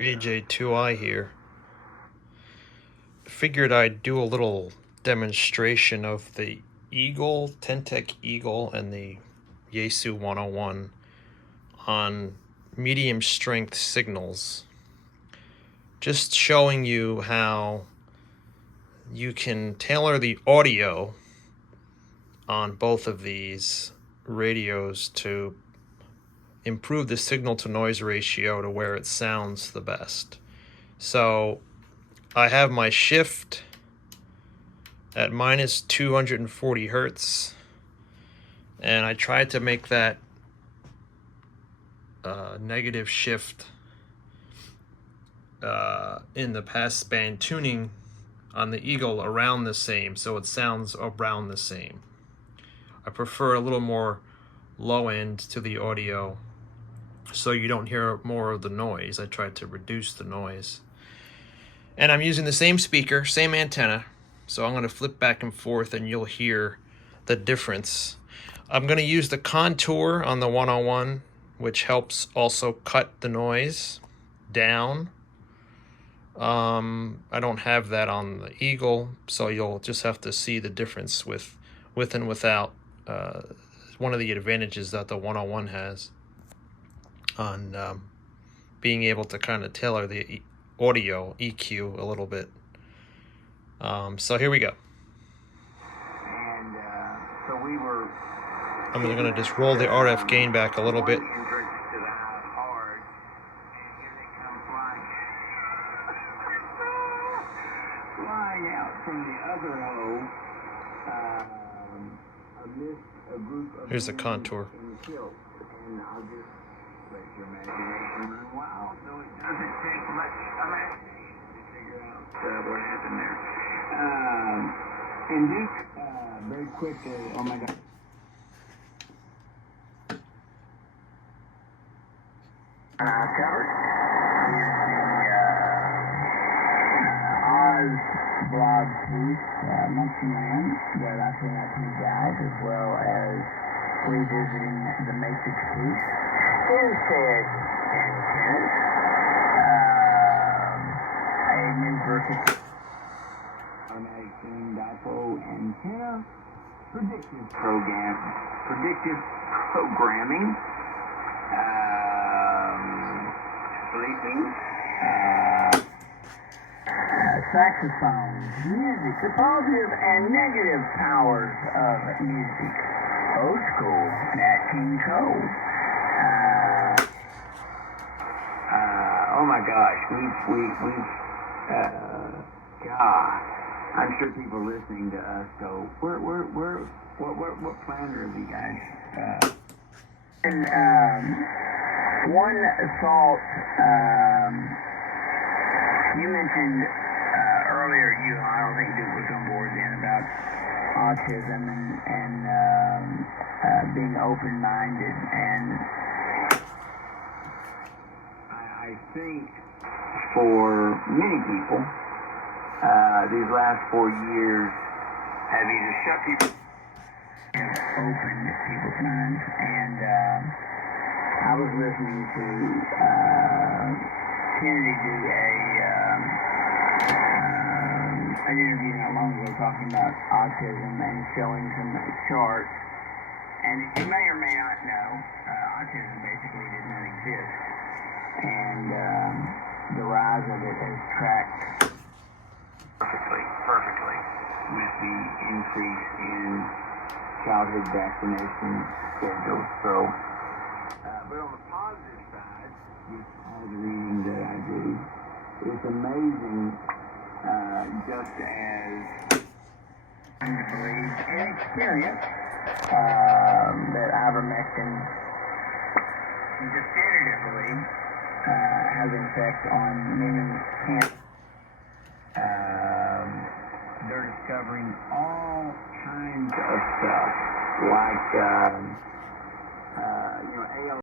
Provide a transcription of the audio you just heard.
AJ2I here. Figured I'd do a little demonstration of the Eagle, Tentec Eagle, and the Yaesu 101 on medium strength signals. Just showing you how you can tailor the audio on both of these radios to improve the signal to noise ratio to where it sounds the best. So I have my shift at minus 240 hertz, and I tried to make that negative shift in the passband tuning on the Eagle around the same, so it sounds around the same. I prefer a little more low end to the audio so you don't hear more of the noise. I tried to reduce the noise. And I'm using the same speaker, same antenna, so I'm going to flip back and forth and you'll hear the difference. I'm going to use the contour on the 101, which helps also cut the noise down. I don't have that on the Eagle, so you'll just have to see the difference with and without. One of the advantages that the 101 has on being able to kind of tailor the audio EQ a little bit. So here we go. And so we were. I'm going to just roll the RF gain back a little bit. Flying out from the other hole, amidst a group of Here's the contour. and I'll just let your imagination run wild. So it doesn't take much imagination to figure out what happened there. And just very quickly, oh my God. Covered. Blog piece, Monkey Man, that I sent out to you guys, as well as revisiting the Matrix piece. Instead, a new versus automatic tuning dipole antenna, predictive programming, sleeping, saxophones, music, the positive and negative powers of music. Old school, Nat King Cole. Oh my gosh, we've God, I'm sure people listening to us go, what planet are you guys? And one thought, you mentioned earlier, I don't think Duke was on board then, about autism and being open-minded. And I think for many people, these last 4 years have either shut people and opened people's minds. And I was listening to Kennedy do an interview not long ago talking about autism and showing some charts. And you may or may not know, autism basically did not exist. And the rise of it has tracked perfectly with the increase in childhood vaccination schedules. So, but on the positive side, just all the reading that I do, it's amazing. Just as I believe and experience that ivermectin definitively has an effect on many cancers. They're discovering all kinds of stuff like AL